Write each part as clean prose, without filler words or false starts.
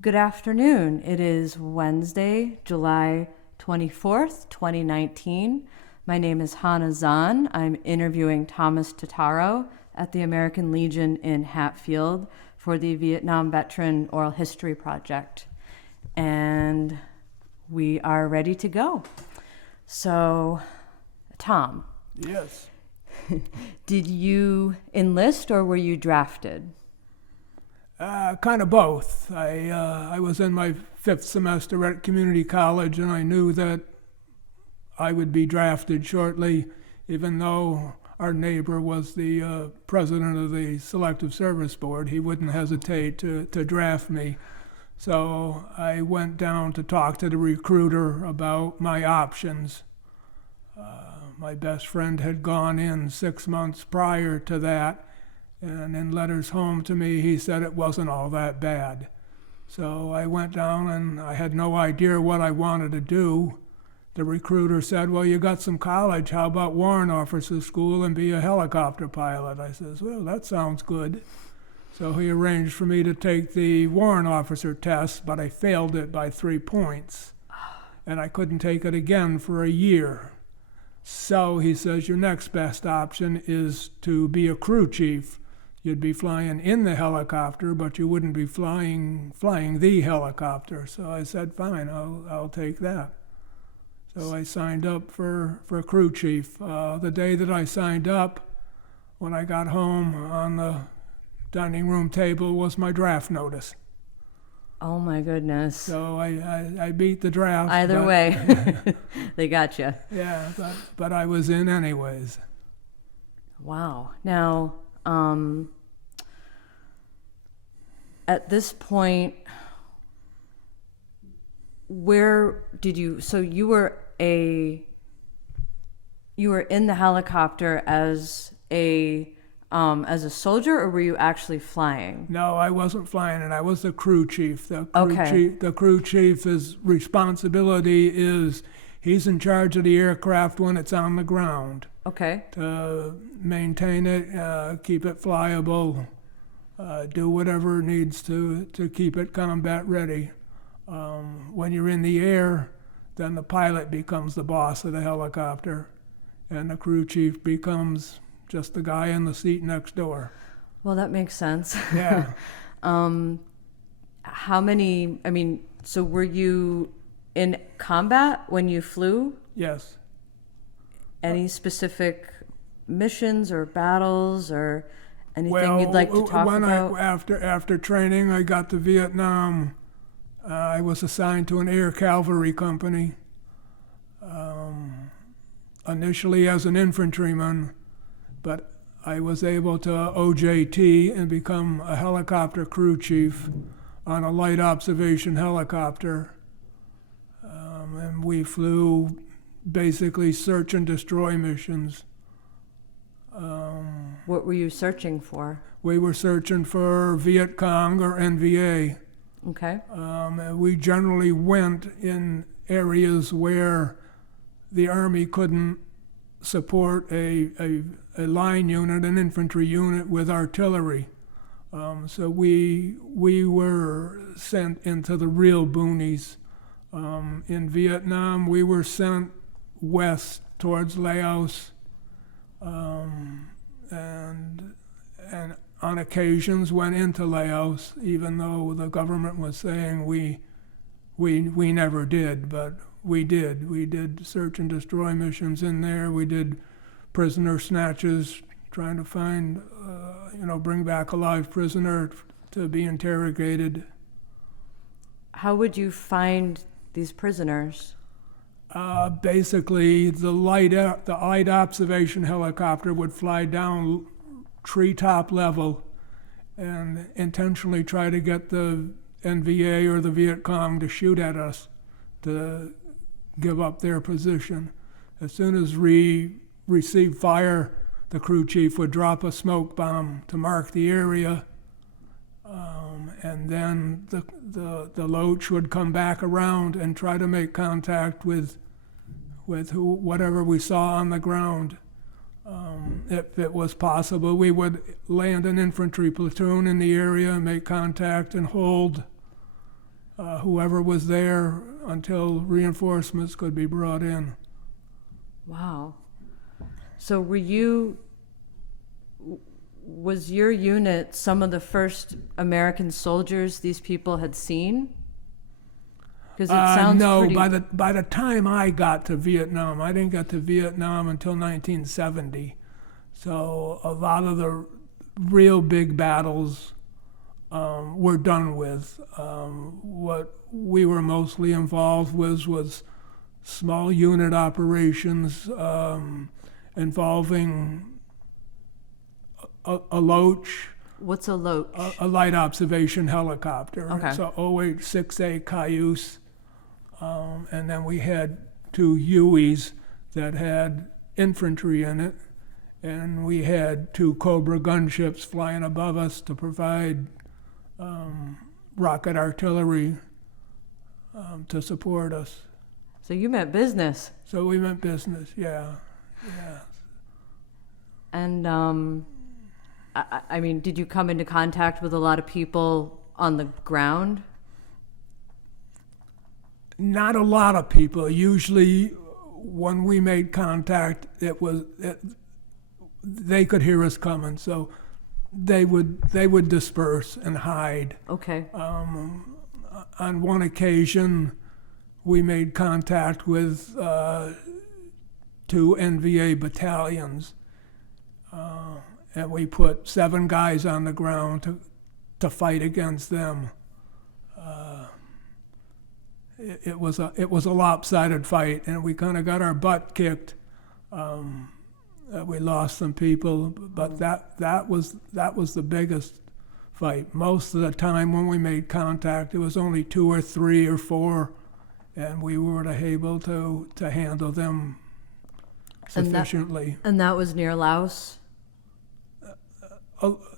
Good afternoon. It is Wednesday, July 24th, 2019. My name is Hannah Zahn. I'm interviewing Thomas Tataro at the American Legion in Hatfield for the Vietnam Veteran Oral History Project. And we are ready to go. So, Tom. Yes. Did you enlist or were you drafted? Kind of both. I was in my fifth semester at community college, and I knew that I would be drafted shortly, even though our neighbor was the president of the Selective Service Board. He wouldn't hesitate to draft me. So I went down to talk to the recruiter about my options. My best friend had gone in 6 months prior to that, and in letters home to me, he said it wasn't all that bad. So I went down and I had no idea what I wanted to do. The recruiter said, well, you got some college. How about warrant officer school and be a helicopter pilot? I says, well, that sounds good. So he arranged for me to take the warrant officer test, but I failed it by 3 points. And I couldn't take it again for a year. So he says, your next best option is to be a crew chief. You'd be flying in the helicopter, but you wouldn't be flying the helicopter. So I said, fine, I'll take that. So I signed up for crew chief. The day that I signed up, when I got home, on the dining room table was my draft notice. Oh my goodness. So I beat the draft. Either way, they got you. Yeah, but I was in anyways. Wow. Now, at this point, where did you, so you were in the helicopter as a soldier, or were you actually flying? No, I wasn't flying it. I was the crew chief. The crew chief's responsibility is he's in charge of the aircraft when it's on the ground. Okay. To maintain it, keep it flyable, do whatever needs to keep it combat ready. When you're in the air, then the pilot becomes the boss of the helicopter, and the crew chief becomes just the guy in the seat next door. Well, that makes sense. Yeah. So were you in combat when you flew? Yes. Any specific missions or battles or anything you'd like to talk about? After training, I got to Vietnam. I was assigned to an air cavalry company, initially as an infantryman, but I was able to OJT and become a helicopter crew chief on a light observation helicopter. And we flew basically search and destroy missions. What were you searching for? We were searching for Viet Cong or NVA. Okay. We generally went in areas where the Army couldn't support a line unit, an infantry unit with artillery. So we were sent into the real boonies. In Vietnam, we were sent west towards Laos, and on occasions went into Laos, even though the government was saying we never did, but we did. We did search and destroy missions in there. We did prisoner snatches, trying to find, bring back a live prisoner to be interrogated. How would you find these prisoners? Basically, the light observation helicopter would fly down treetop level and intentionally try to get the NVA or the Viet Cong to shoot at us, to give up their position. As soon as we received fire, the crew chief would drop a smoke bomb to mark the area, and then the loach would come back around and try to make contact with whatever we saw on the ground. If it was possible, we would land an infantry platoon in the area, make contact, and hold whoever was there until reinforcements could be brought in. Wow. So was your unit some of the first American soldiers these people had seen? Because it sounds no, pretty... by the time I got to Vietnam, I didn't get to Vietnam until 1970. So a lot of the real big battles were done with. What we were mostly involved with was small unit operations involving a Loach. What's a Loach? A light observation helicopter. Okay. It's a 086A Cayuse. And then we had two Hueys that had infantry in it. And we had two Cobra gunships flying above us to provide rocket artillery to support us. So you meant business. So we meant business, yeah. And I mean, did you come into contact with a lot of people on the ground? Not a lot of people. Usually, when we made contact, they could hear us coming, so they would disperse and hide. Okay. On one occasion, we made contact with two NVA battalions, and we put 7 guys on the ground to fight against them. It was a lopsided fight, and we kind of got our butt kicked. We lost some people, but that was the biggest fight. Most of the time when we made contact, it was only 2 or 3 or 4, and we were able to handle them sufficiently. And that was near Laos?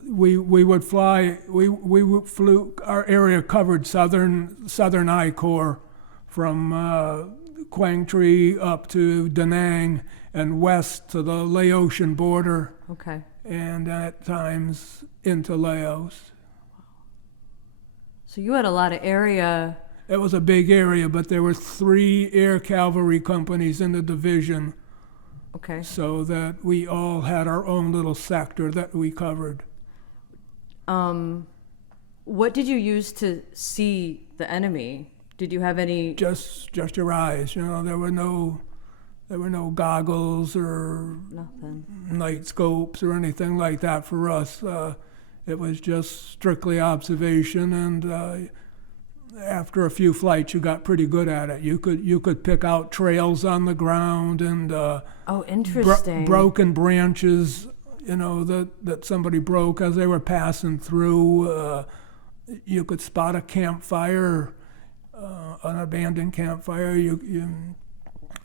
We would fly. We flew. Our area covered southern I Corps, from Quang Tri up to Da Nang and west to the Laotian border. Okay. And at times into Laos. So you had a lot of area. It was a big area, but there were 3 air cavalry companies in the division. Okay. So that we all had our own little sector that we covered. What did you use to see the enemy? Did you have any? Just your eyes. There were no goggles or Nothing. night scopes or anything like that for us. It was just strictly observation, and after a few flights, you got pretty good at it. You could pick out trails on the ground and Oh, interesting. Broken branches, that somebody broke as they were passing through. You could spot a campfire, an abandoned campfire.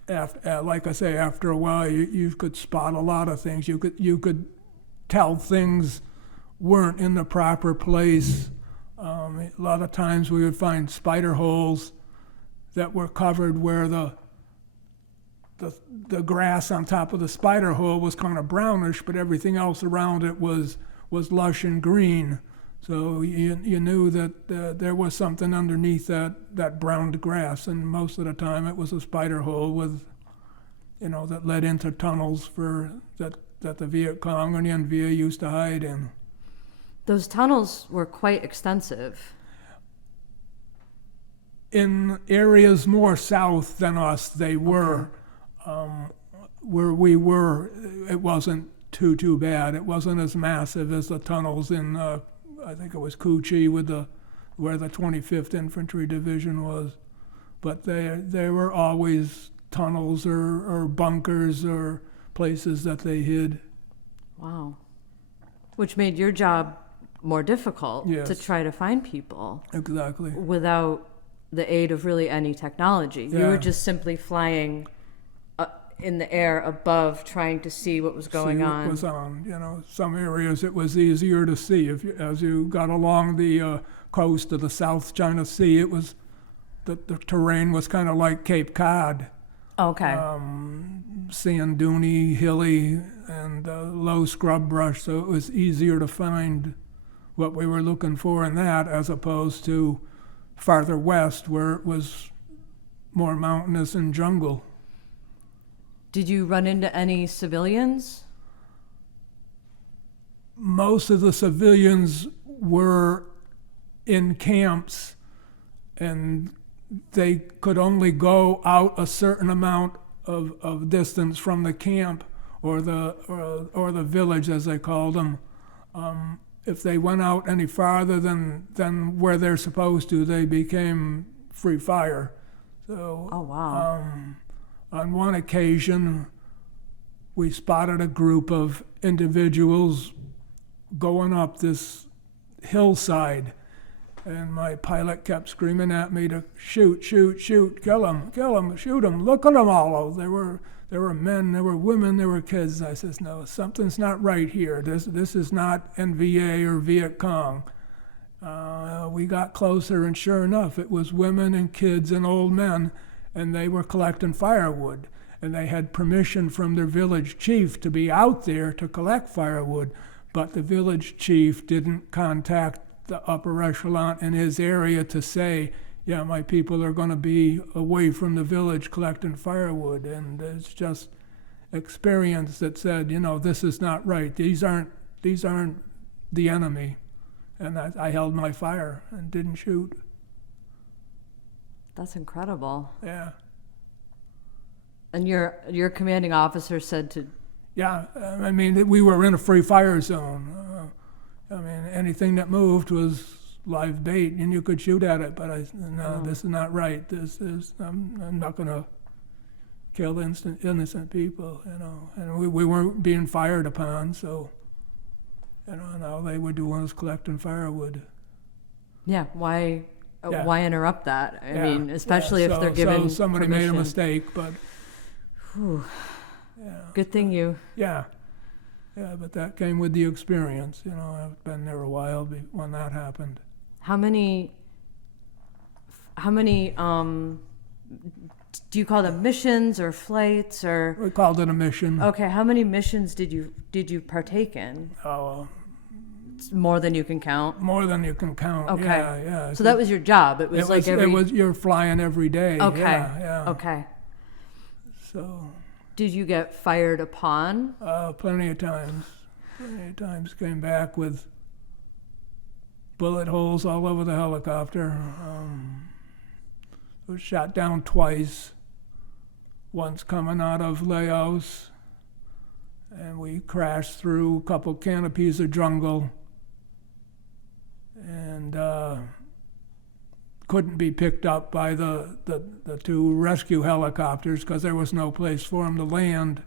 Like I say, after a while, you could spot a lot of things. You could tell things weren't in the proper place. A lot of times we would find spider holes that were covered where the grass on top of the spider hole was kind of brownish, but everything else around it was lush and green. So you knew that there was something underneath that browned grass, and most of the time it was a spider hole with, that led into tunnels that the Viet Cong and the NVA used to hide in. Those tunnels were quite extensive. In areas more south than us, they were. Okay. Where we were, it wasn't too bad. It wasn't as massive as the tunnels in, I think it was Cu Chi where the 25th Infantry Division was. But there were always tunnels or bunkers or places that they hid. Wow. Which made your job more difficult. Yes. To try to find people. Exactly. Without the aid of really any technology. Yeah. You were just simply flying in the air above, trying to see what was going on. What was on. Some areas it was easier to see. As you got along the coast of the South China Sea, it was the terrain was kind of like Cape Cod. Okay. Sand duny, hilly, and low scrub brush, so it was easier to find what we were looking for in that, as opposed to farther west where it was more mountainous and jungle. Did you run into any civilians? Most of the civilians were in camps, and they could only go out a certain amount of distance from the camp or the village, as they called them. If they went out any farther than where they're supposed to, they became free fire. So, Oh, wow. on one occasion, we spotted a group of individuals going up this hillside, and my pilot kept screaming at me to shoot, shoot, shoot, kill them, shoot them. Look at them all. There were men, there were women, there were kids. I says, no, something's not right here. This is not NVA or Viet Cong. We got closer, and sure enough, it was women and kids and old men, and they were collecting firewood. And they had permission from their village chief to be out there to collect firewood, but the village chief didn't contact the upper echelon in his area to say, yeah, my people are going to be away from the village collecting firewood. And it's just experience that said, this is not right. These aren't the enemy. And I held my fire and didn't shoot. That's incredible. Yeah. And your commanding officer said to... Yeah, I mean, we were in a free fire zone. Anything that moved was live bait, and you could shoot at it. But this is not right. I'm not going to kill innocent people, And we weren't being fired upon, so, and all they were doing was collecting firewood. Yeah, why interrupt that? I Yeah, mean, especially if so, they're given so somebody permission. made a mistake, but... Whew. Yeah. Good thing you... Yeah, but that came with the experience. I've been there a while when that happened. How many, do you call them missions or flights or? We called it a mission. Okay, how many missions did you partake in? Oh, It's more than you can count. more than you can count. Okay. Yeah. So that was your job. It was you're flying every day. Okay. Yeah. Okay. So, Did you get fired upon? plenty of times. Came back with bullet holes all over the helicopter. Was shot down twice. Once coming out of Laos, and we crashed through a couple canopies of jungle, and couldn't be picked up by the two rescue helicopters because there was no place for them to land.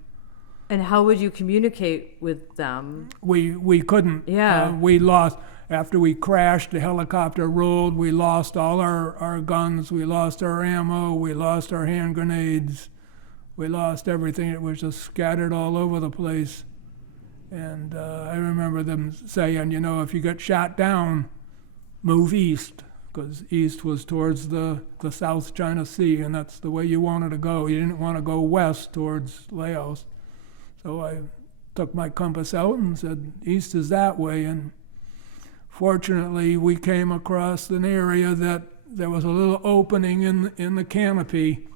And how would you communicate with them? We couldn't. Yeah. We lost. After we crashed, the helicopter rolled. We lost all our guns. We lost our ammo. We lost our hand grenades. We lost everything. It was just scattered all over the place. And I remember them saying, if you get shot down, move east, because east was towards the South China Sea, and that's the way you wanted to go. You didn't want to go west towards Laos. So I took my compass out and said, east is that way. And fortunately, we came across an area that there was a little opening in the canopy.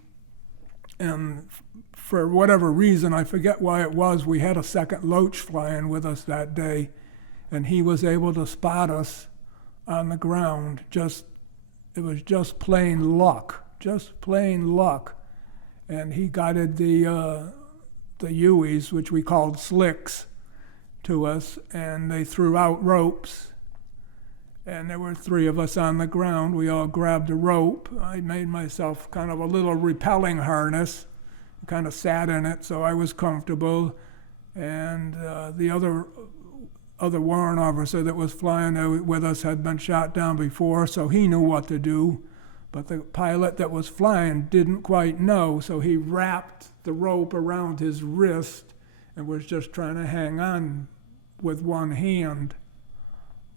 And for whatever reason, I forget why it was, we had a second loach flying with us that day. And he was able to spot us on the ground. It was just plain luck. And he guided the Hueys, which we called slicks, to us, and they threw out ropes. And there were three of us on the ground. We all grabbed a rope. I made myself kind of a little rappelling harness, kind of sat in it, so I was comfortable. And the other warrant officer that was flying with us had been shot down before, so he knew what to do. But the pilot that was flying didn't quite know, so he wrapped the rope around his wrist and was just trying to hang on with one hand.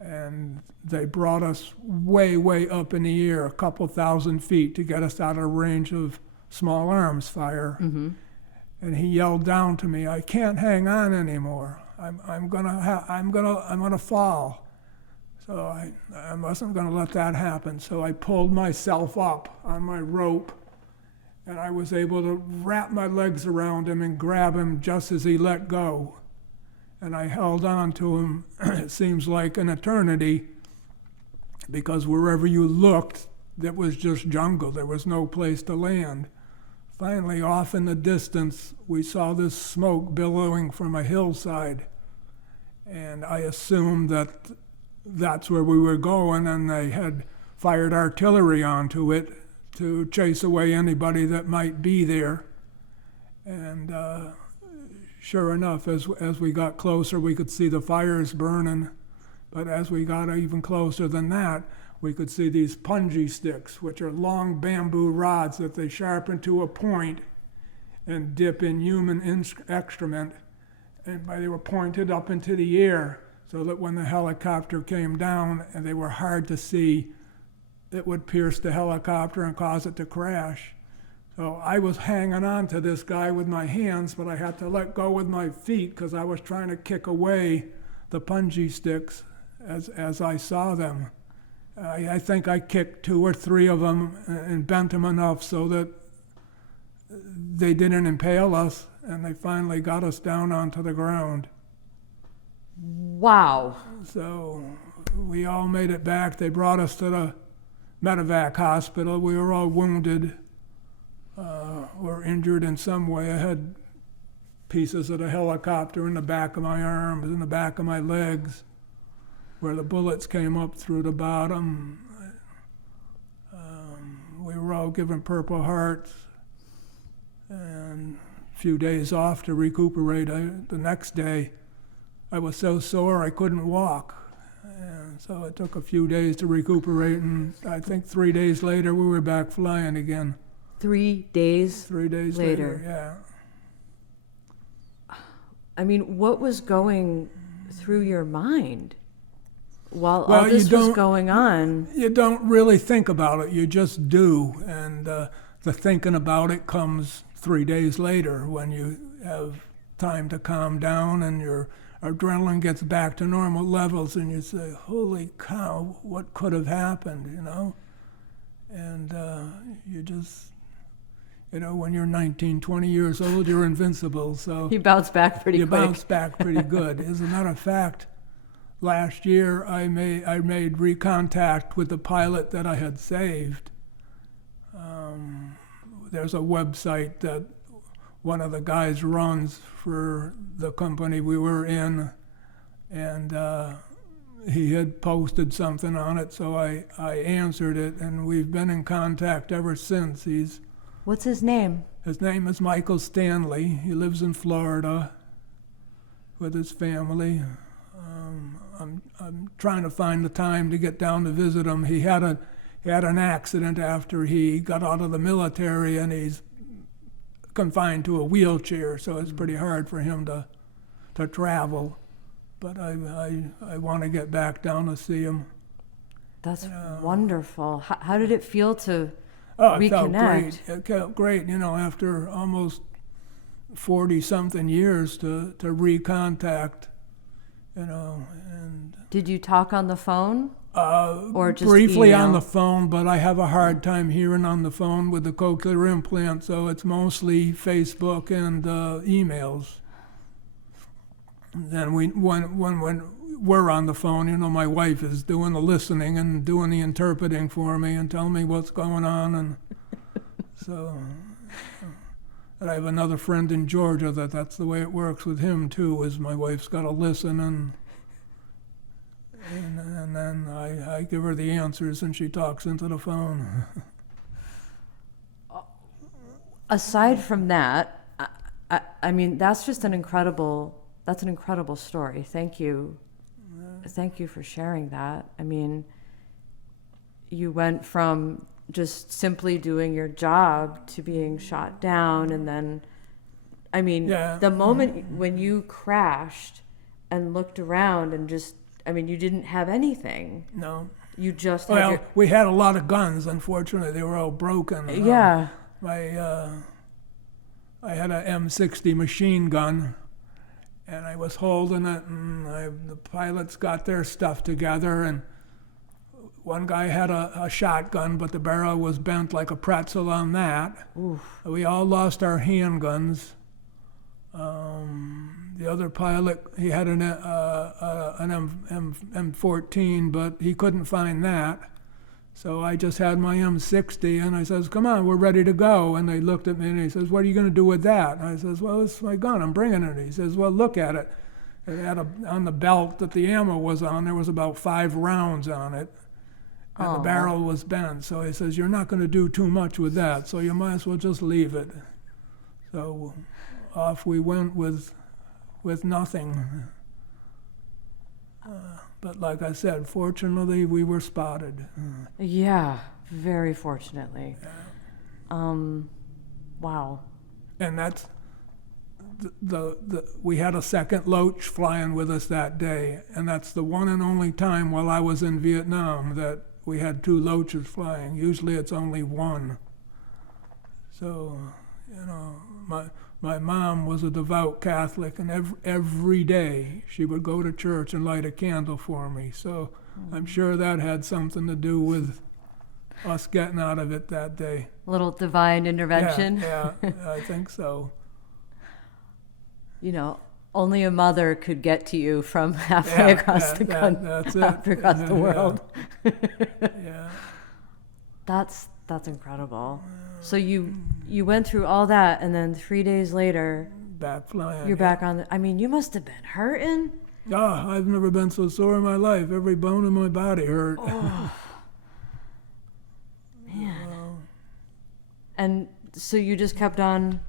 And they brought us way, way up in the air, a couple thousand feet, to get us out of range of small arms fire. Mm-hmm. And he yelled down to me, "I can't hang on anymore. I'm gonna fall." So I wasn't going to let that happen. So I pulled myself up on my rope, and I was able to wrap my legs around him and grab him just as he let go. And I held on to him, it seems like an eternity, because wherever you looked, it was just jungle. There was no place to land. Finally, off in the distance, we saw this smoke billowing from a hillside. And I assumed that that's where we were going, and they had fired artillery onto it to chase away anybody that might be there. And sure enough, as we got closer, we could see the fires burning. But as we got even closer than that, we could see these punji sticks, which are long bamboo rods that they sharpen to a point and dip in human excrement. And they were pointed up into the air so that when the helicopter came down and they were hard to see, it would pierce the helicopter and cause it to crash. So I was hanging on to this guy with my hands, but I had to let go with my feet because I was trying to kick away the punji sticks as I saw them. I think I kicked 2 or 3 of them and bent them enough so that they didn't impale us, and they finally got us down onto the ground. Wow. So we all made it back. They brought us to the medevac hospital. We were all wounded or injured in some way. I had pieces of the helicopter in the back of my arms, in the back of my legs, where the bullets came up through the bottom. We were all given Purple Hearts and a few days off to recuperate. The next day, I was so sore I couldn't walk. And so it took a few days to recuperate, and I think 3 days later we were back flying again. 3 days 3 days later, yeah. I mean, what was going through your mind while all this was going on? You don't really think about it, you just do. And the thinking about it comes 3 days later when you have time to calm down and your adrenaline gets back to normal levels, and you say, holy cow, what could have happened, you know? And you just, you know, when you're 19, 20 years old, you're invincible. So You bounce back pretty quick. You bounce back pretty good. As a matter of fact, last year I made recontact with the pilot that I had saved. There's a website that one of the guys runs for the company we were in, and he had posted something on it, so I answered it, and we've been in contact ever since. What's his name? His name is Michael Stanley. He lives in Florida with his family. I'm trying to find the time to get down to visit him. He had an accident after he got out of the military, and he's confined to a wheelchair, so it's pretty hard for him to travel. But I want to get back down to see him. That's wonderful. How did it feel to reconnect? It felt great. It felt great, you know, after almost 40-something years to recontact, you know. And did you talk on the phone? Or just briefly email? on the phone, but I have a hard time hearing on the phone with the cochlear implant, so it's mostly Facebook and emails. Then when we're on the phone, you know, my wife is doing the listening and doing the interpreting for me and telling me what's going on, and so. And I have another friend in Georgia that's the way it works with him too. Is my wife's got to listen and then I give her the answers and she talks into the phone. Aside from that, I mean, that's just an incredible story. Thank you. Thank you for sharing that. I mean, you went from just simply doing your job to being shot down, and then, I mean, the moment when you crashed and looked around and just, I mean, you didn't have anything. No. You just we had a lot of guns. Unfortunately, they were all broken. Yeah. I had a M60 machine gun, and I was holding it, and the pilots got their stuff together, and one guy had a shotgun, but the barrel was bent like a pretzel on that. Oof. We all lost our handguns. The other pilot, he had an M14, but he couldn't find that. So I just had my M60, and I says, come on, we're ready to go. And they looked at me, and he says, what are you going to do with that? And I says, well, it's my gun, I'm bringing it. He says, well, look at it. It had on the belt that the ammo was on, there was about 5 rounds on it, and the barrel was bent. So he says, you're not going to do too much with that, so you might as well just leave it. So off we went with nothing. But like I said, fortunately, we were spotted. Yeah, very fortunately. Wow. And that's we had a second Loach flying with us that day, and that's the one and only time while I was in Vietnam that we had 2 Loaches flying. Usually it's only one. So, my mom was a devout Catholic, and every day she would go to church and light a candle for me. So I'm sure that had something to do with us getting out of it that day. A little divine intervention. Yeah, I think so. Only a mother could get to you from halfway across the country, across the world. Yeah. That's incredible. So you went through all that, and then 3 days later, back flying. You're back on. You must have been hurting. I've never been so sore in my life. Every bone in my body hurt. Oh. Man. And so you just kept on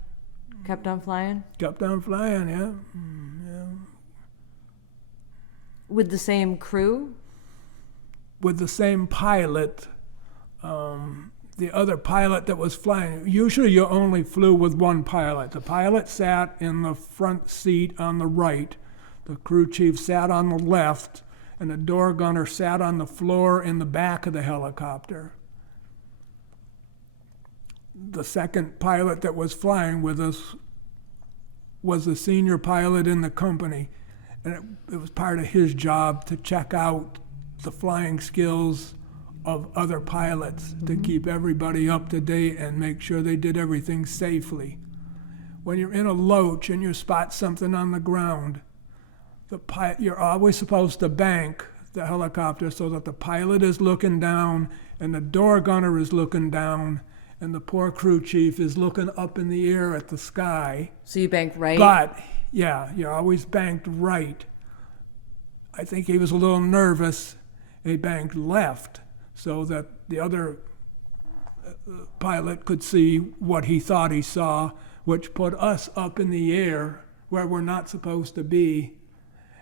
flying? Kept on flying, yeah. With the same crew? With the same pilot. The other pilot that was flying, usually you only flew with one pilot. The pilot sat in the front seat on the right. The crew chief sat on the left, and the door gunner sat on the floor in the back of the helicopter. The second pilot that was flying with us was the senior pilot in the company, and it was part of his job to check out the flying skills of other pilots, to keep everybody up to date and make sure they did everything safely. When you're in a Loach and you spot something on the ground, you're always supposed to bank the helicopter so that the pilot is looking down and the door gunner is looking down and the poor crew chief is looking up in the air at the sky. So you banked right? But, yeah, you're always banked right. I think he was a little nervous. He banked left so that the other pilot could see what he thought he saw, which put us up in the air where we're not supposed to be.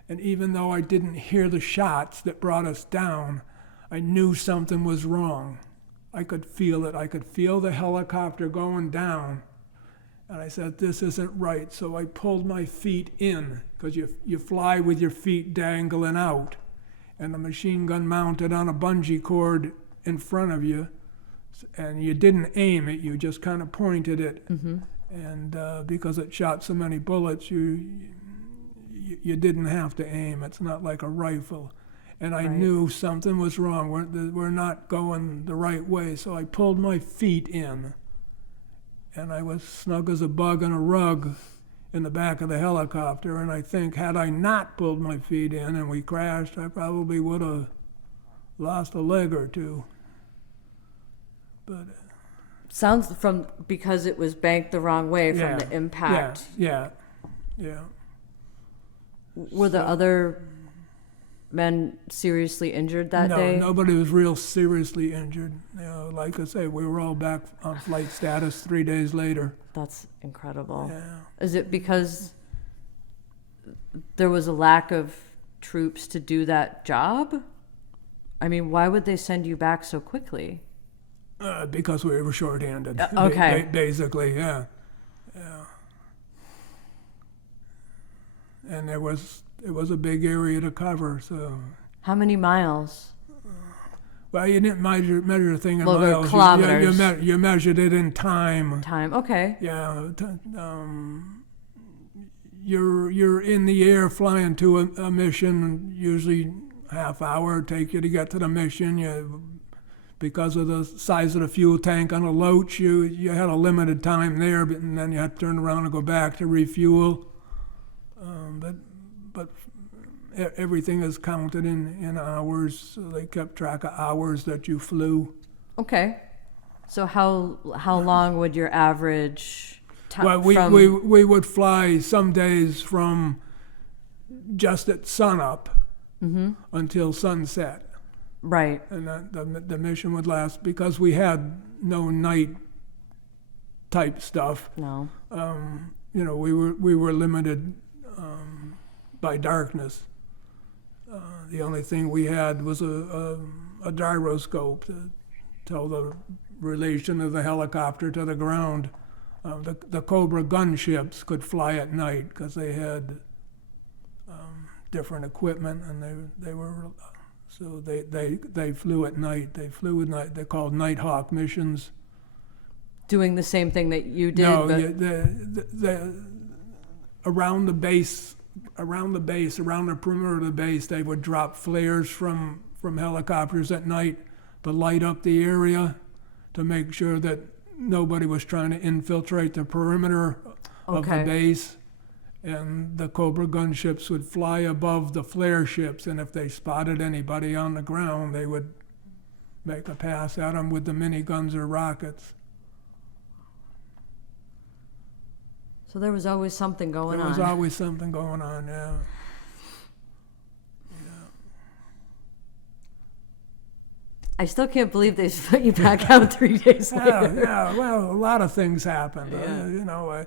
And even though I didn't hear the shots that brought us down, I knew something was wrong. I could feel it. I could feel the helicopter going down. And I said, this isn't right. So I pulled my feet in, because you fly with your feet dangling out, and the machine gun mounted on a bungee cord in front of you. And you didn't aim it, you just kind of pointed it. Mm-hmm. And because it shot so many bullets, you didn't have to aim. It's not like a rifle. And I knew something was wrong. We're not going the right way. So I pulled my feet in. And I was snug as a bug in a rug in the back of the helicopter. And I think had I not pulled my feet in and we crashed, I probably would have lost a leg or two. But sounds because it was banked the wrong way from the impact. Yeah. Were the other men seriously injured that day? No, nobody was real seriously injured. Like I say, we were all back on flight status 3 days later. That's incredible. Yeah. Is it because there was a lack of troops to do that job? Why would they send you back so quickly? Because we were shorthanded. Okay. Basically, yeah. And it was a big area to cover, so. How many miles? Well, you didn't measure a thing in Well, miles. kilometers. You measured it in time. Time, okay. Yeah. You're in the air flying to a mission, usually half hour take you to get to the mission. Because of the size of the fuel tank on a Loach, you had a limited time there, and then you had to turn around and go back to refuel. But everything is counted in hours. So they kept track of hours that you flew. Okay. So how long would your average time Well, we would fly some days from just at sunup until sunset. Right. And the mission would last because we had no night type stuff. No. We were limited by darkness. The only thing we had was a gyroscope to tell the relation of the helicopter to the ground. The Cobra gunships could fly at night because they had different equipment, and they were. So they flew at night. They flew at night. They're called Nighthawk missions. Doing the same thing that you did. No, but the around the base, around the perimeter of the base, they would drop flares from helicopters at night to light up the area to make sure that nobody was trying to infiltrate the perimeter of the base. And the Cobra gunships would fly above the flare ships, and if they spotted anybody on the ground, they would make a pass at them with the miniguns or rockets. So there was always something going on. There was always something going on, yeah. I still can't believe they put you back out 3 days later. Yeah, well, a lot of things happened. Yeah.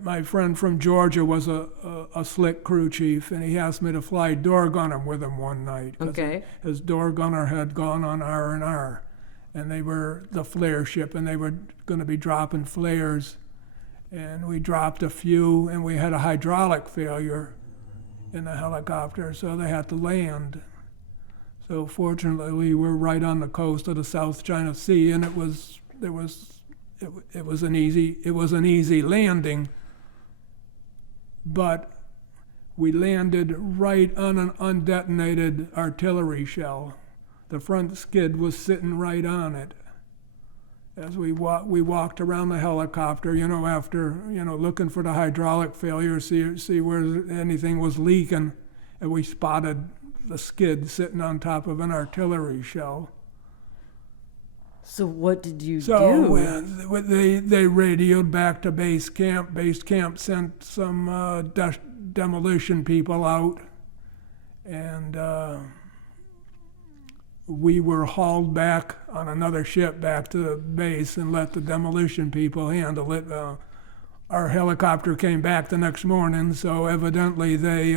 My friend from Georgia was a slick crew chief, and he asked me to fly door gunner with him one night. Okay. His door gunner had gone on R&R, and they were the flare ship, and they were going to be dropping flares. And we dropped a few, and we had a hydraulic failure in the helicopter, so they had to land. So fortunately, we were right on the coast of the South China Sea, and it was an easy landing. But we landed right on an undetonated artillery shell. The front skid was sitting right on it. As we walked around the helicopter, after looking for the hydraulic failure, see where anything was leaking, and we spotted the skid sitting on top of an artillery shell. So what did you do? So they radioed back to base camp. Base camp sent some demolition people out, and we were hauled back on another ship back to the base and let the demolition people handle it. Our helicopter came back the next morning, so evidently they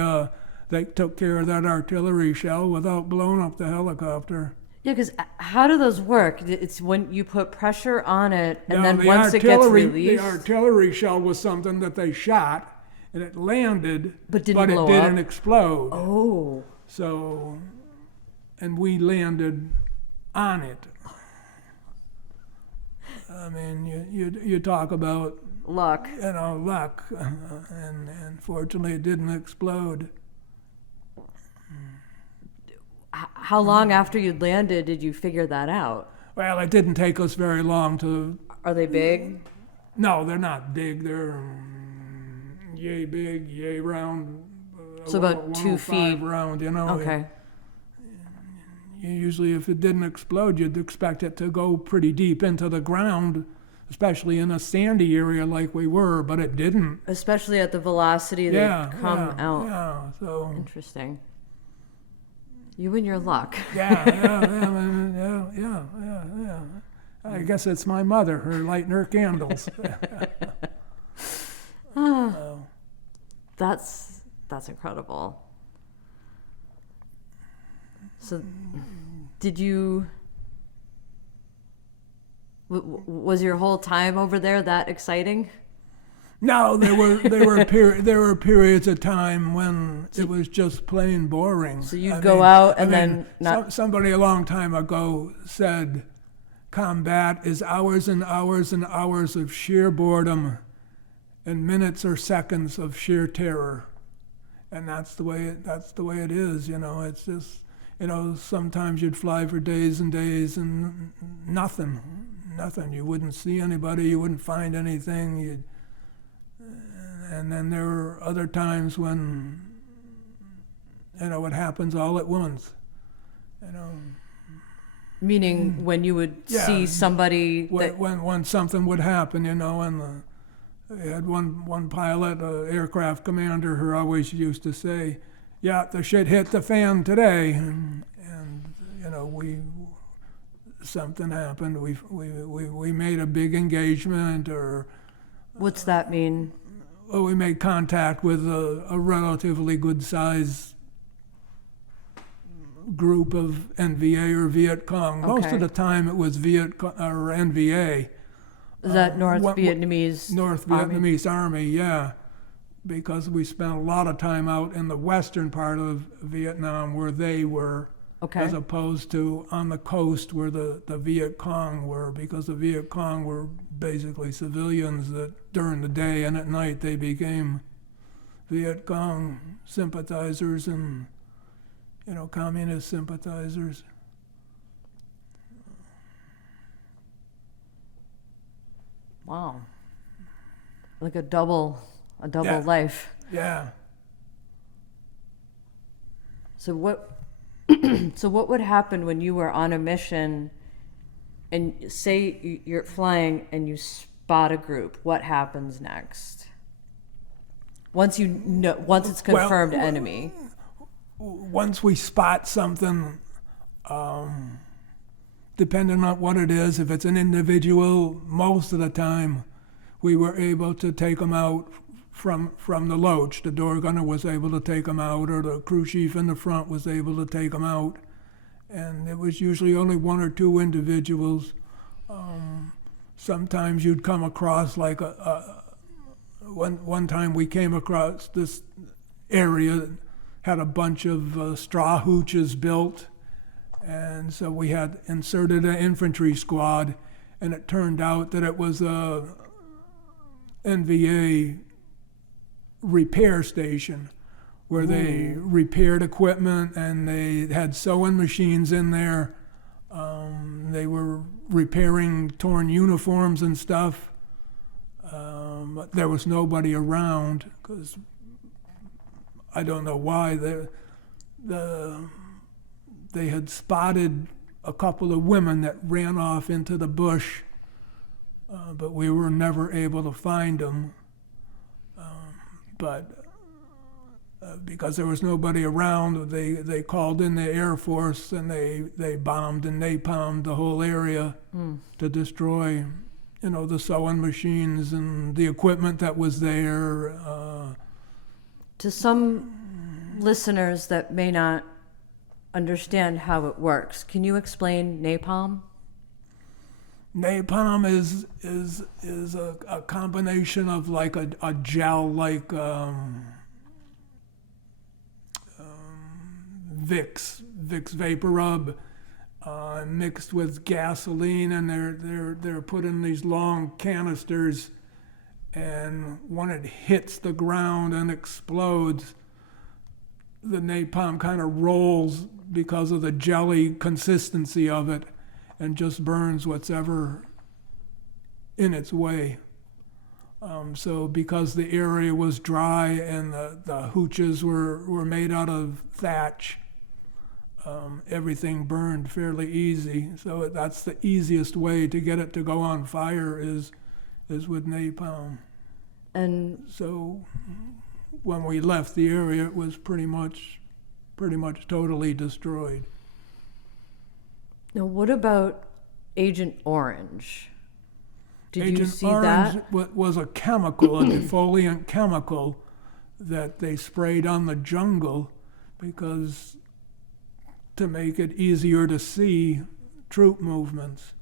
took care of that artillery shell without blowing up the helicopter. Yeah, because how do those work? It's when you put pressure on it, and then once it gets released? The artillery shell was something that they shot, and it landed, but it didn't explode. Oh. So, and we landed on it. I mean, you talk about luck. Luck, and fortunately it didn't explode. How long after you'd landed did you figure that out? Well, it didn't take us very long to... Are they big? No, they're not big. They're yay big, yay round. So about 2 feet. Round, Okay. Usually if it didn't explode, you'd expect it to go pretty deep into the ground, especially in a sandy area like we were, but it didn't. Especially at the velocity they come out. Yeah, so... Interesting. You and your luck. Yeah. I guess it's my mother, her lighting her candles. That's incredible. So, did you? Was your whole time over there that exciting? No, there were periods of time when it was just plain boring. So you'd go out and then not. Somebody a long time ago said, "Combat is hours and hours and hours of sheer boredom, and minutes or seconds of sheer terror." and that's the way it is. It's just, sometimes you'd fly for days and days and nothing. You wouldn't see anybody. You wouldn't find anything. And then there were other times when, it happens all at once. Meaning when you would see somebody when something would happen, and we had one pilot, aircraft commander, who always used to say, "Yeah, the shit hit the fan today," and something happened. We made a big engagement, or what's that mean? well, we made contact with a relatively good size group of NVA or Viet Cong. Okay. Most of the time it was Viet Cong or NVA. Is that North Vietnamese Army? Vietnamese Army, yeah. Because we spent a lot of time out in the western part of Vietnam where they were, as opposed to on the coast where the Viet Cong were, because the Viet Cong were basically civilians that during the day and at night they became Viet Cong sympathizers and communist sympathizers. Wow. Like a double life. Yeah. So what would happen when you were on a mission and say you're flying and you spot a group? What happens next? Once it's confirmed enemy. Once we spot something, depending on what it is, if it's an individual, most of the time we were able to take them out from the loach. The door gunner was able to take them out, or the crew chief in the front was able to take them out. And it was usually only one or two individuals. Sometimes you'd come across like one time we came across this area had a bunch of straw hooches built, and so we had inserted an infantry squad, and it turned out that it was a NVA repair station where they repaired equipment, and they had sewing machines in there. They were repairing torn uniforms and stuff, but there was nobody around because I don't know why. They had spotted a couple of women that ran off into the bush, but we were never able to find them. Because there was nobody around, they called in the Air Force, and they bombed and napalmed the whole area to destroy, the sewing machines and the equipment that was there. To some listeners that may not understand how it works, can you explain napalm? Napalm is a combination of like a gel like Vicks Vapor Rub mixed with gasoline, and they're put in these long canisters, and when it hits the ground and explodes, the napalm kind of rolls because of the jelly consistency of it and just burns what's ever in its way. So because the area was dry and the hooches were made out of thatch, everything burned fairly easy. So that's the easiest way to get it to go on fire is with napalm. And so when we left the area, it was pretty much totally destroyed. now, what about Agent Orange? Did you Agent see Orange that? was a chemical, a defoliant chemical that they sprayed on the jungle because to make it easier to see troop movements.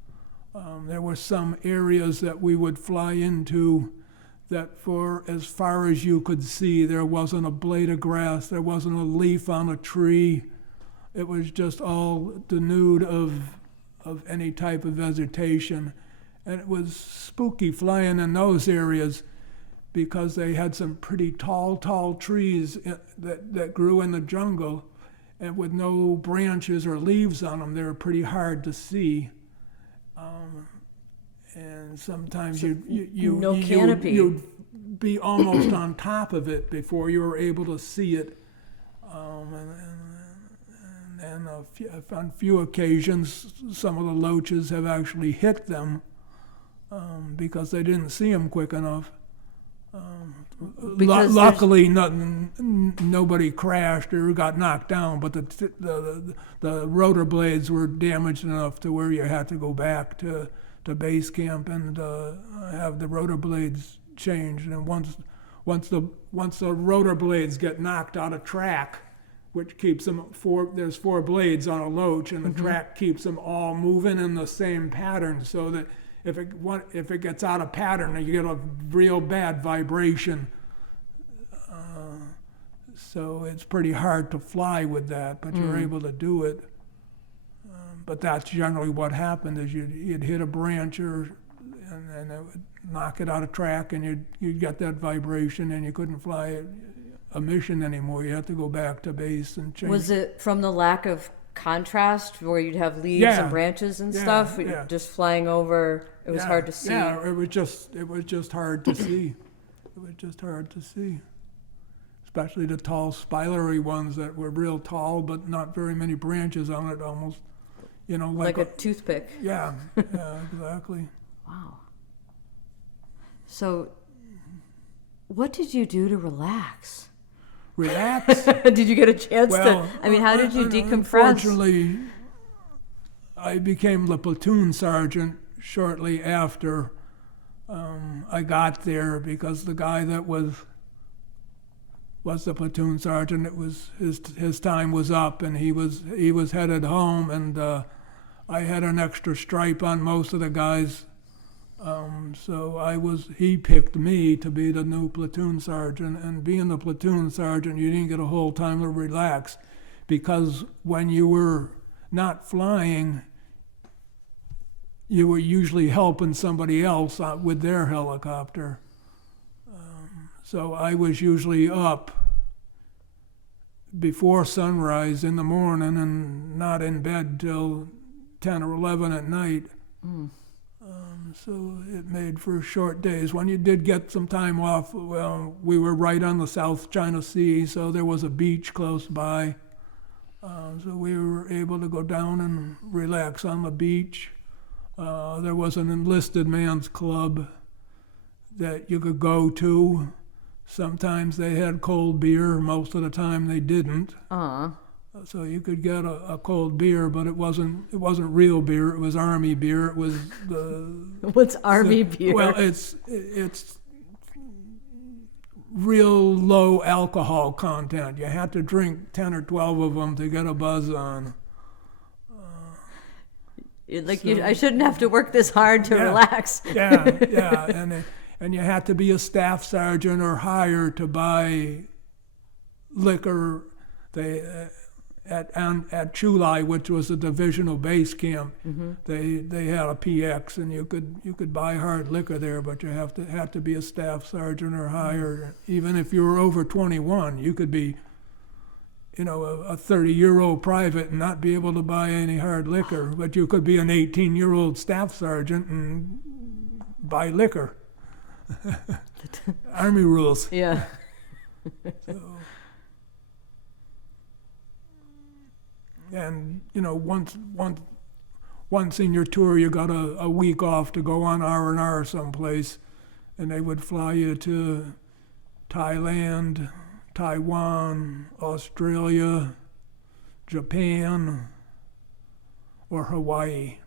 There were some areas that we would fly into that for as far as you could see, there wasn't a blade of grass, there wasn't a leaf on a tree. It was just all denuded of any type of vegetation. And it was spooky flying in those areas because they had some pretty tall trees that grew in the jungle, and with no branches or leaves on them, they were pretty hard to see. And sometimes canopy. you'd be almost on top of it before you were able to see it. And on few occasions, some of the loaches have actually hit them because they didn't see them quick enough. Luckily, nobody crashed or got knocked down, but the rotor blades were damaged enough to where you had to go back to base camp and have the rotor blades changed. And once the rotor blades get knocked out of track, which keeps them there's 4 blades on a loach, and the track keeps them all moving in the same pattern, so that if it gets out of pattern, you get a real bad vibration. So it's pretty hard to fly with that, but you're able to do it. But that's generally what happened, is you'd hit a branch and it would knock it out of track, and you'd get that vibration, and you couldn't fly a mission anymore. You had to go back to base and change. Was it from the lack of contrast, where you'd have leaves and branches and stuff? Yeah. Just flying over, it was hard to see. Yeah, it was just hard to see. It was just hard to see. Especially the tall spilery ones that were real tall, but not very many branches on it, almost, like a toothpick. Yeah, exactly. Wow. So, what did you do to relax? Relax? Did you get a chance to? I mean, how did you decompress? Unfortunately, I became the platoon sergeant shortly after I got there, because the guy that was the platoon sergeant, it was his time was up, and he was headed home, and I had an extra stripe on most of the guys. So he picked me to be the new platoon sergeant, and being the platoon sergeant, you didn't get a whole time to relax, because when you were not flying, you were usually helping somebody else with their helicopter. So I was usually up before sunrise in the morning and not in bed till 10 or 11 at night. So it made for short days. When you did get some time off, well, we were right on the South China Sea, so there was a beach close by. So we were able to go down and relax on the beach. There was an enlisted man's club that you could go to. Sometimes they had cold beer. Most of the time they didn't. So you could get a cold beer, but it wasn't real beer. It was Army beer. It was What's Army beer? Well, it's real low alcohol content. You had to drink 10 or 12 of them to get a buzz on. I shouldn't have to work this hard to relax. Yeah, and you had to be a staff sergeant or higher to buy liquor. At Chulai, which was a divisional base camp, they had a PX, and you could buy hard liquor there, but you had to be a staff sergeant or higher. Even if you were over 21, you could be, a 30-year-old private and not be able to buy any hard liquor, but you could be an 18-year-old staff sergeant and buy liquor. Army rules. Yeah. So, and once in your tour, you got a week off to go on R&R someplace, and they would fly you to Thailand, Taiwan, Australia, Japan, or Hawaii.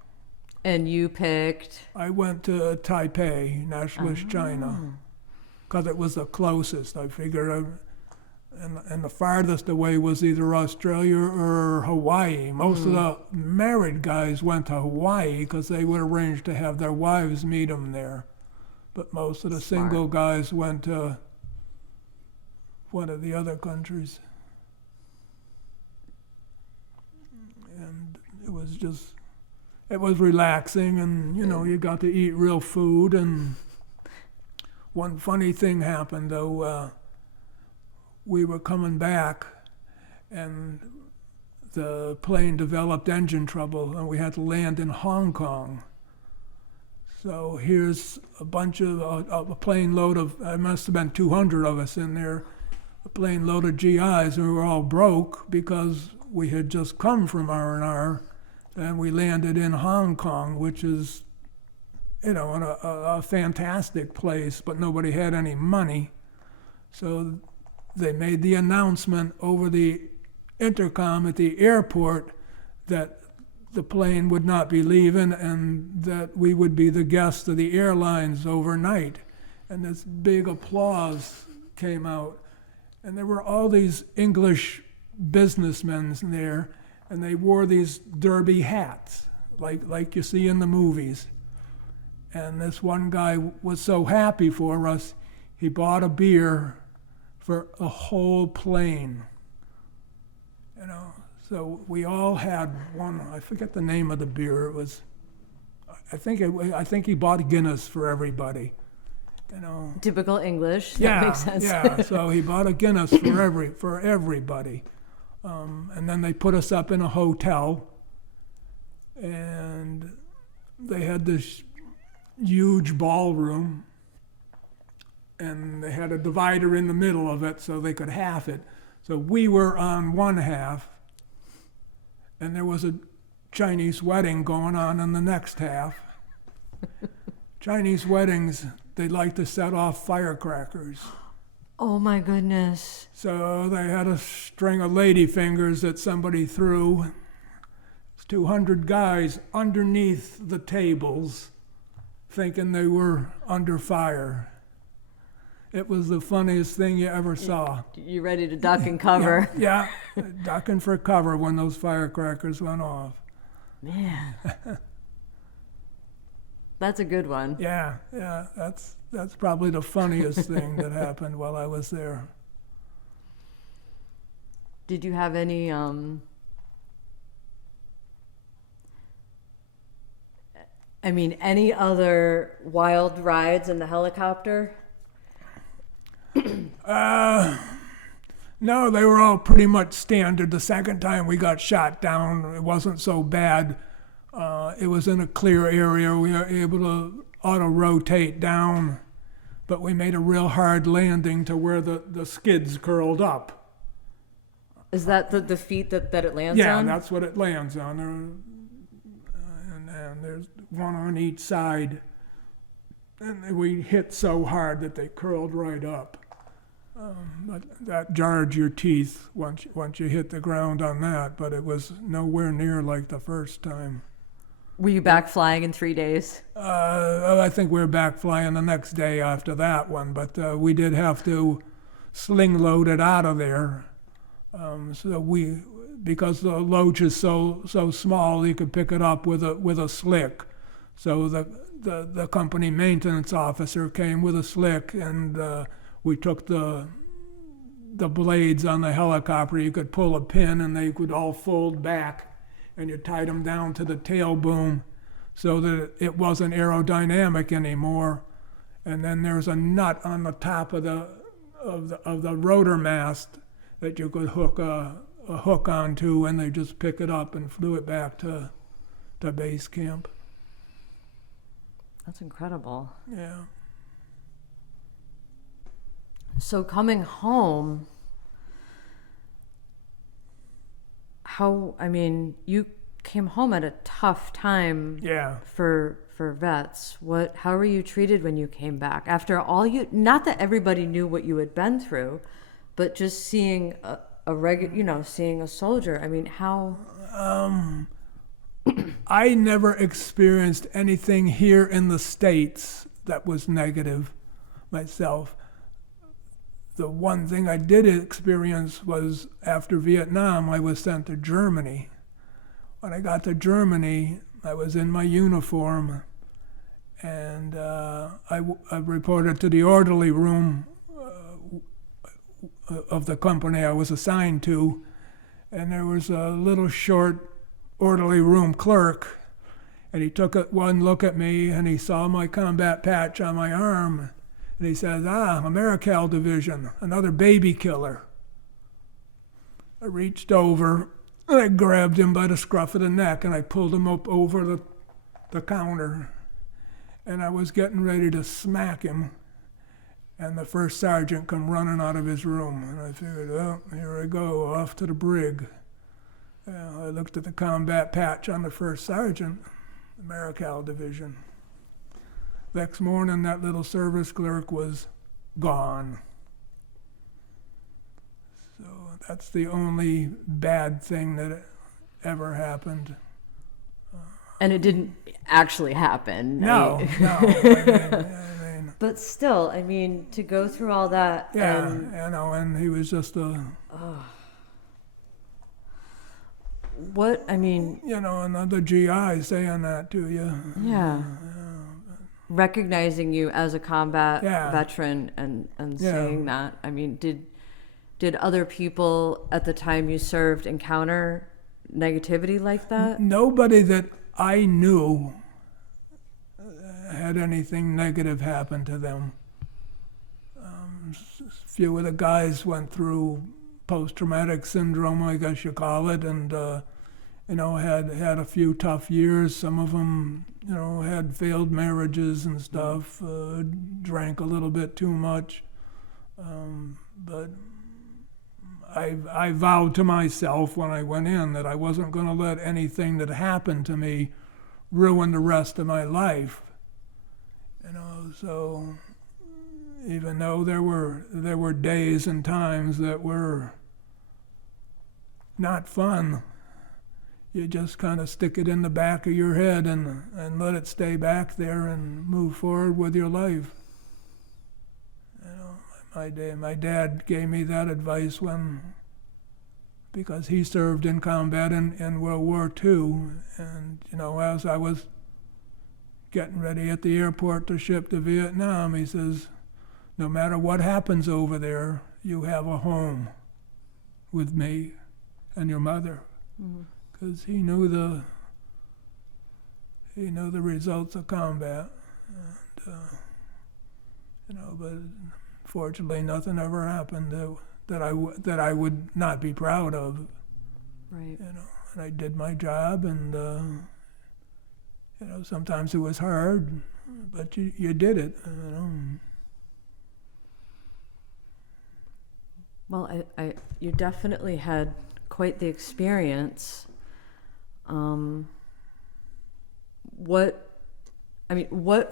And you picked? I went to Taipei, nationalist China, because it was the closest. I figured and the farthest away was either Australia or Hawaii. Most of the married guys went to Hawaii because they would arrange to have their wives meet them there. But most of the single guys went to one of the other countries. And it was relaxing, and you got to eat real food. And One funny thing happened, though. We were coming back, and the plane developed engine trouble, and we had to land in Hong Kong. So here's a bunch of a plane load of, there must have been 200 of us in there, a plane load of GIs, and we were all broke because we had just come from R&R, and we landed in Hong Kong, which is, in a fantastic place, but nobody had any money. So they made the announcement over the intercom at the airport that the plane would not be leaving and that we would be the guests of the airlines overnight. And this big applause came out. And there were all these English businessmen there, and they wore these derby hats, like you see in the movies. And this one guy was so happy for us, he bought a beer for a whole plane. So we all had one. I forget the name of the beer. It was, I think he bought Guinness for everybody. Typical English. Yeah, that makes sense. Yeah. So he bought a Guinness for everybody, and then they put us up in a hotel, and they had this huge ballroom, and they had a divider in the middle of it so they could half it. So we were on one half, and there was a Chinese wedding going on in the next half. Chinese weddings, they like to set off firecrackers. Oh my goodness. So they had a string of ladyfingers that somebody threw. 200 guys underneath the tables thinking they were under fire. It was the funniest thing you ever saw. You ready to duck and cover? Yeah, ducking for cover when those firecrackers went off. Man. That's a good one. Yeah, that's probably the funniest thing that happened while I was there. Did you have any any other wild rides in the helicopter? No, they were all pretty much standard. The second time we got shot down, it wasn't so bad. It was in a clear area. We were able to auto-rotate down, but we made a real hard landing to where the skids curled up. Is that the feet that it lands on? Yeah, that's what it lands on. And there's one on each side. And we hit so hard that they curled right up. But that jarred your teeth once you hit the ground on that, but it was nowhere near like the first time. Were you back flying in 3 days? I think we were back flying the next day after that one, but we did have to sling load it out of there. Because the loach is so small, you could pick it up with a slick. So the company maintenance officer came with a slick, and we took the blades on the helicopter. You could pull a pin, and they could all fold back, and you tied them down to the tail boom so that it wasn't aerodynamic anymore. And then there's a nut on the top of the rotor mast that you could hook a hook onto, and they just pick it up and flew it back to base camp. That's incredible. Yeah. So coming home, you came home at a tough time. Yeah. For vets. How were you treated when you came back? After all not that everybody knew what you had been through, but just seeing seeing a soldier. How? I never experienced anything here in the States that was negative myself. The one thing I did experience was after Vietnam, I was sent to Germany. When I got to Germany, I was in my uniform, and I reported to the orderly room of the company I was assigned to, and there was a little short orderly room clerk, and he took one look at me, and he saw my combat patch on my arm, And he says, Americal Division, another baby killer. I reached over, and I grabbed him by the scruff of the neck, and I pulled him up over the counter. And I was getting ready to smack him, and the first sergeant come running out of his room. And I figured, well, here I go, off to the brig. I looked at the combat patch on the first sergeant, Americal Division. Next morning, that little service clerk was gone. So that's the only bad thing that ever happened. And it didn't actually happen. No. But still, I mean, to go through all that. Yeah, and he was just what, I mean. Another GI saying that to you. Yeah. Recognizing you as a combat veteran and saying that. I mean, did other people at the time you served encounter negativity like that? Nobody that I knew had anything negative happen to them. A few of the guys went through post-traumatic syndrome, I guess you call it, and had a few tough years. Some of them, had failed marriages and stuff, drank a little bit too much. But I vowed to myself when I went in that I wasn't going to let anything that happened to me ruin the rest of my life. So even though there were days and times that were not fun, you just kind of stick it in the back of your head and let it stay back there and move forward with your life. My dad gave me that advice because he served in combat in World War II, and as I was getting ready at the airport to ship to Vietnam, he says, no matter what happens over there, you have a home with me and your mother. Because he knew the results of combat, and, but fortunately nothing ever happened that I would not be proud of. Right. And I did my job, and sometimes it was hard, but you did it. Well, you definitely had quite the experience. What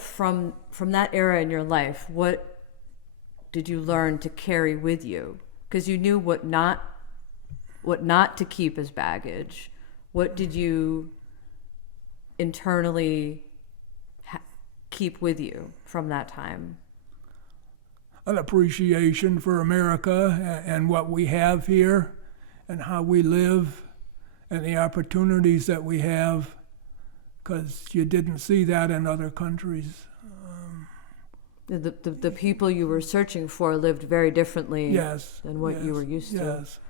from that era in your life, what did you learn to carry with you? Because you knew what not to keep as baggage. What did you internally keep with you from that time? An appreciation for America and what we have here and how we live and the opportunities that we have, because you didn't see that in other countries. The people you were searching for lived very differently than what you were used to. Yes.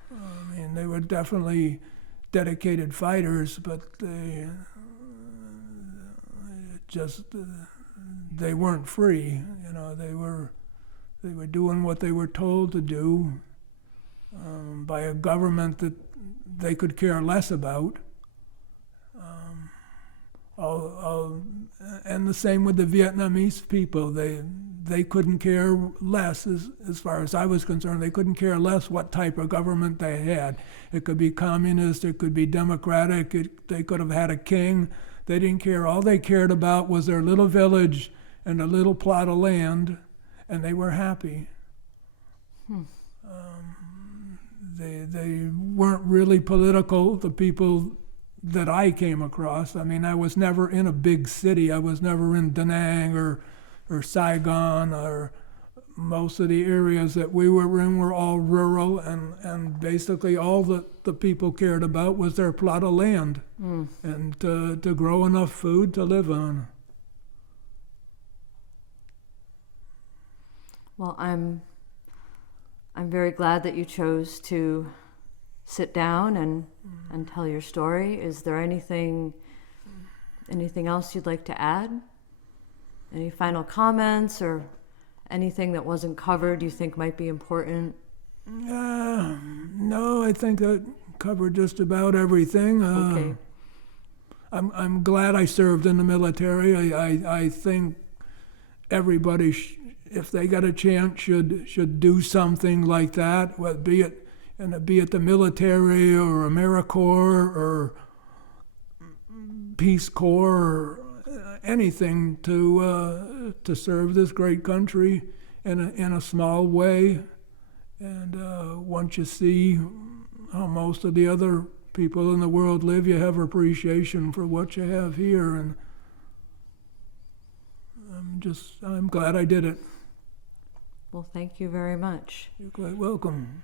They were definitely dedicated fighters, but they weren't free. They were doing what they were told to do by a government that they could care less about. And the same with the Vietnamese people. They couldn't care less, as far as I was concerned. They couldn't care less what type of government they had. It could be communist, it could be democratic, they could have had a king. They didn't care. All they cared about was their little village and a little plot of land, and they were happy. They weren't really political, the people that I came across. I was never in a big city. I was never in Da Nang or Saigon, or most of the areas that we were in were all rural, and basically all that the people cared about was their plot of land and to grow enough food to live on. Well, I'm very glad that you chose to sit down and tell your story. Is there anything else you'd like to add? Any final comments or Anything that wasn't covered you think might be important? No, I think that covered just about everything. Okay. I'm glad I served in the military. I think everybody, if they got a chance, should do something like that. Be it the military or AmeriCorps or Peace Corps or anything to serve this great country in a small way. And once you see how most of the other people in the world live, you have appreciation for what you have here. And I'm glad I did it. Well, thank you very much. You're quite welcome.